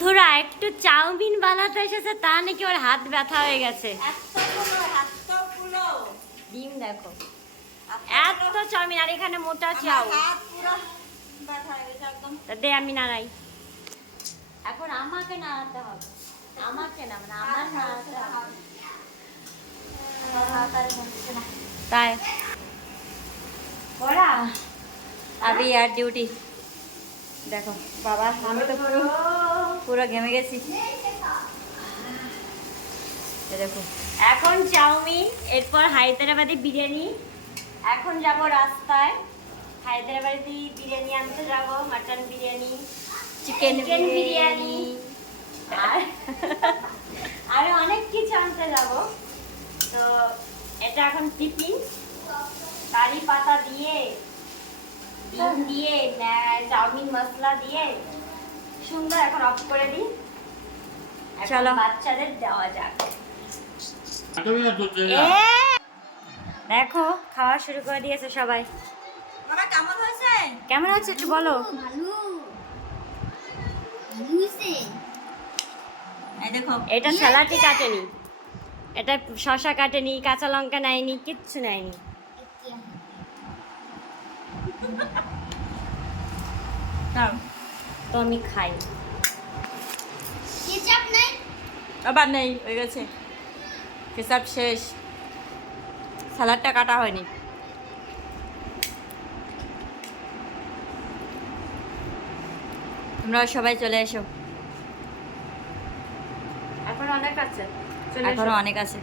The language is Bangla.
বন্ধুরা একটু চাউমিন বানাতে এসেছে, তা নাকি ওর হাত ব্যথা হয়ে গেছে। ডিম দেখো, এত চাউমিন, আর এখানে মোটা চাউ। দে আমি নাড়াই। এখন আমাকে নাড়াতে হবে, আমাকে না, মানে আমার নাড়াতে হবে। তাই ওরা अभी यार ड्यूटी देखो बाबा, আমি তো পুরো পুরো ঘেমে গেছি। দেখো এখন চাউমিন, এরপর হায়দ্রাবাদি বিরিয়ানি। এখন যাব রাস্তায়, হায়দ্রাবাদি বিরিয়ানি আনতে যাব, মাটন বিরিয়ানি, চিকেন বিরিয়ানি আর আরো অনেক কিছু আনতে যাব। তো এটা এখন টিফিন, কারি পাতা দিয়ে, ডিম দিয়ে, চাউমিন মশলা দিয়ে সুন্দর। এখন অফ করে দিই, চলো বাচ্চাদের দেওয়া যাক। দেখো খাওয়া শুরু করে দিয়েছে সবাই। বাবা কেমন হয়েছে? কেমন আছে একটু বলো। ভালো হয়েছে। এই দেখো, এটা স্যালাডই কাটেনি, এটা শসা কাটেনি, কাঁচা লঙ্কা নেয়নি, কিচ্ছু নেয়নি। তো আমি খাই। কেচাপ নাই? আবার নেই, হয়ে গেছে কেচাপ শেষ, স্যালাডটা কাটা হয়নি। তোমরা সবাই চলে এসো, এখন অনেক আছে, এখনো অনেক আছে।